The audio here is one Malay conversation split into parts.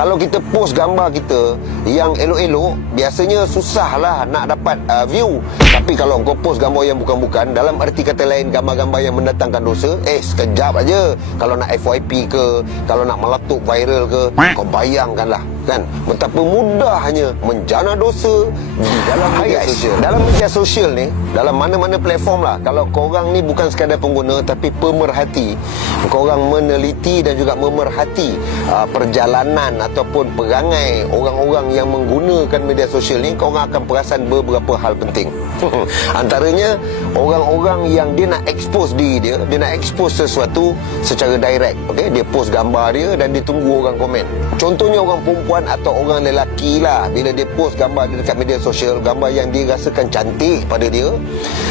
Kalau kita post gambar kita yang elok-elok, biasanya susahlah nak dapat view. Tapi kalau kau post gambar yang bukan-bukan, dalam arti kata lain gambar-gambar yang mendatangkan dosa, sekejap aja. Kalau nak FYP ke, kalau nak meletup viral ke, kau bayangkanlah kan betapa mudahnya menjana dosa di dalam media sosial. Dalam media sosial ni, dalam mana-mana platform lah, kalau korang ni bukan sekadar pengguna tapi pemerhati, korang meneliti dan juga memerhati perjalanan ataupun perangai orang-orang yang menggunakan media sosial ni, korang akan perasan beberapa hal penting. Antaranya orang-orang yang dia nak expose diri dia, dia nak expose sesuatu secara direct. Okey, dia post gambar dia dan dia tunggu orang komen. Contohnya orang perempuan atau orang lelaki lah, bila dia post gambar dia dekat media sosial, gambar yang dia rasakan cantik pada dia,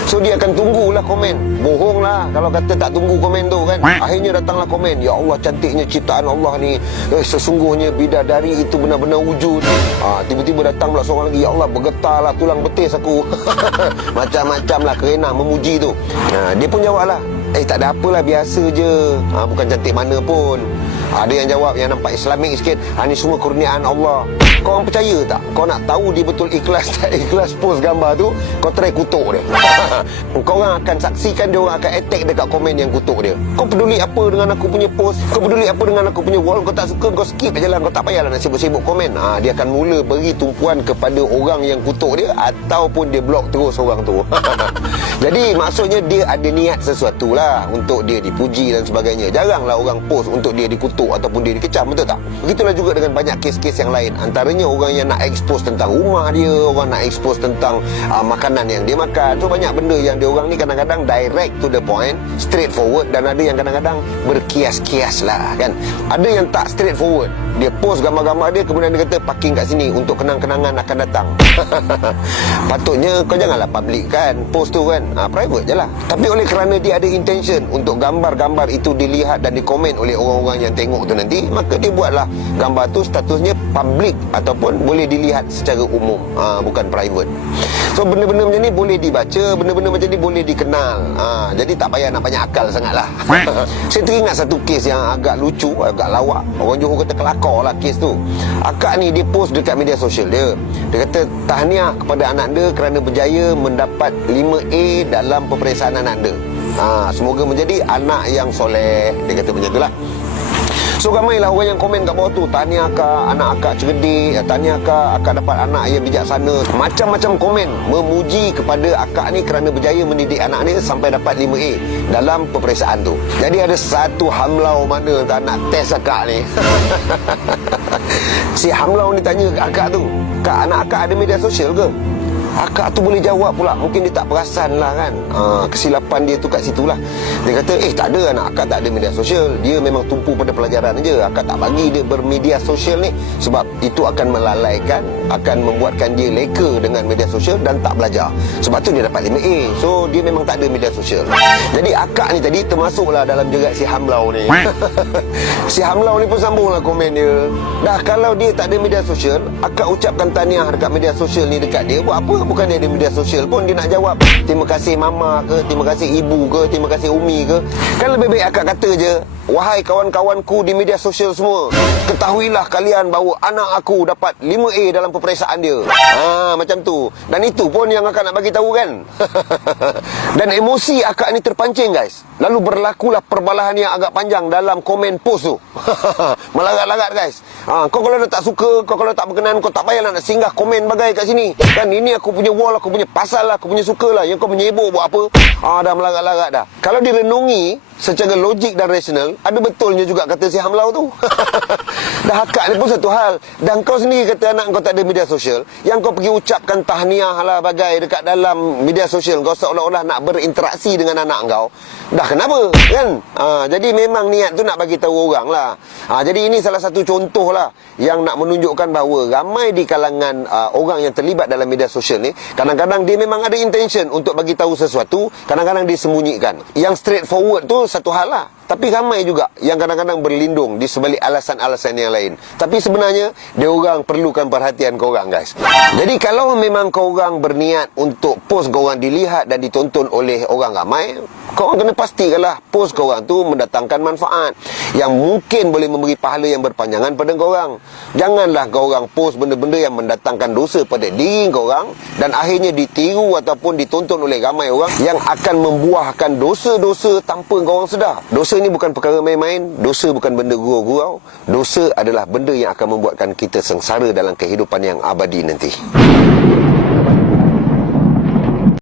so dia akan tunggulah komen. Bohong lah kalau kata tak tunggu komen tu kan. Akhirnya datanglah komen, ya Allah cantiknya ciptaan Allah ni, sesungguhnya bidadari itu benar-benar wujud. Tiba-tiba datang pula seorang lagi, ya Allah bergetarlah tulang betis aku. Macam-macam lah kerana memuji tu. Dia pun jawab lah, tak ada apalah, biasa je, bukan cantik mana pun. Ada yang jawab yang nampak Islamik sikit, ni semua kurniaan Allah. Kau orang percaya tak? Kau nak tahu dia betul ikhlas tak ikhlas post gambar tu, kau try kutuk dia. Kau orang akan saksikan dia orang akan attack dekat komen yang kutuk dia. Kau peduli apa dengan aku punya post? Kau peduli apa dengan aku punya wall? Kau tak suka, kau skip aje lah. Kau tak payahlah nak sibuk-sibuk komen. Dia akan mula beri tumpuan kepada orang yang kutuk dia, ataupun dia block terus orang tu. Jadi maksudnya dia ada niat sesuatu lah untuk dia dipuji dan sebagainya. Jaranglah orang post untuk dia dikutuk ataupun dia dikecam, betul tak? Begitulah juga dengan banyak kes-kes yang lain. Antaranya orang yang nak expose tentang rumah dia, orang nak expose tentang makanan yang dia makan. So banyak benda yang dia orang ni kadang-kadang direct to the point, straightforward, dan ada yang kadang-kadang berkias-kias lah kan. Ada yang tak straightforward, dia post gambar-gambar dia, kemudian dia kata parking kat sini untuk kenang-kenangan akan datang. Patutnya kau janganlah public kan post tu kan, private je lah. Tapi oleh kerana dia ada intention untuk gambar-gambar itu dilihat dan dikomen oleh orang-orang yang tengok tu nanti, maka dia buatlah gambar tu statusnya public ataupun boleh dilihat secara umum, bukan private. So benda-benda macam ni boleh dibaca, benda-benda macam ni boleh dikenal. Jadi tak payah nak banyak akal sangatlah. Saya teringat satu kes yang agak lucu, agak lawak. Orang Johor kata kelakar lah kes tu. Akak ni dia post dekat media sosial dia. Dia kata tahniah kepada anak dia kerana berjaya mendapat 5A dalam peperiksaan anak dia. Semoga menjadi anak yang soleh. Dia kata macam itulah. So ramailah orang yang komen kat bawah tu, tahniah akak, anak akak cerdik, tahniah akak dapat anak yang bijaksana. Macam-macam komen memuji kepada akak ni kerana berjaya mendidik anak ni sampai dapat 5A dalam peperiksaan tu. Jadi ada satu hamlau mana tak nak test akak ni. Si hamlau ni tanya kat akak tu, "Kak, anak akak ada media sosial ke?" Akak tu boleh jawab pula, mungkin dia tak perasan lah kan, kesilapan dia tu kat situ lah. Dia kata, tak ada, anak akak tak ada media sosial, dia memang tumpu pada pelajaran je. Akak tak bagi dia bermedia sosial ni sebab itu akan melalaikan, akan membuatkan dia leka dengan media sosial dan tak belajar. Sebab tu dia dapat 5A. So dia memang tak ada media sosial. Jadi akak ni tadi termasuklah dalam jerat si hamlau ni. Si hamlau ni pun sambunglah komen dia, dah kalau dia tak ada media sosial, akak ucapkan tahniah dekat media sosial ni dekat dia, buat apa? Bukan dia ada media sosial pun dia nak jawab terima kasih mama ke, terima kasih ibu ke, terima kasih umi ke. Kan lebih baik akak kata je, wahai kawan-kawanku di media sosial semua, ketahuilah kalian bahawa anak aku dapat 5A dalam peperiksaan dia. Macam tu. Dan itu pun yang akak nak bagi tahu kan. Dan emosi akak ni terpancing guys. Lalu berlakulah perbalahan yang agak panjang dalam komen post tu. Melarat-larat guys. Kau kalau tak suka, kau kalau tak berkenan, kau tak payahlah nak singgah komen bagai kat sini. Kan ini aku punya wall, aku punya pasal lah, aku punya suka lah. Yang kau menyebut buat apa? Dah melarat-larat dah. Kalau direnungi secara logik dan rasional, ada betulnya juga kata si hamlau tu. Dah akak ni pun satu hal. Dan kau sendiri kata anak kau tak ada media sosial, yang kau pergi ucapkan tahniah lah bagai dekat dalam media sosial, kau seolah-olah nak berinteraksi dengan anak kau. Dah kenapa kan? Jadi memang niat tu nak bagi tahu orang lah. Jadi ini salah satu contoh lah yang nak menunjukkan bahawa ramai di kalangan orang yang terlibat dalam media sosial ni, kadang-kadang dia memang ada intention untuk bagi tahu sesuatu, kadang-kadang dia sembunyikan. Yang straightforward tu satu hal lah, Tapi ramai juga yang kadang-kadang berlindung di sebalik alasan-alasan yang lain. Tapi sebenarnya dia orang perlukan perhatian korang, guys. Jadi kalau memang korang berniat untuk post korang dilihat dan ditonton oleh orang ramai, korang kena pastikanlah post korang tu mendatangkan manfaat yang mungkin boleh memberi pahala yang berpanjangan pada korang. Janganlah korang post benda-benda yang mendatangkan dosa pada diri korang dan akhirnya ditiru ataupun ditonton oleh ramai orang yang akan membuahkan dosa-dosa tanpa korang sedar. Dosa ni bukan perkara main-main. Dosa bukan benda gurau-gurau. Dosa adalah benda yang akan membuatkan kita sengsara dalam kehidupan yang abadi nanti.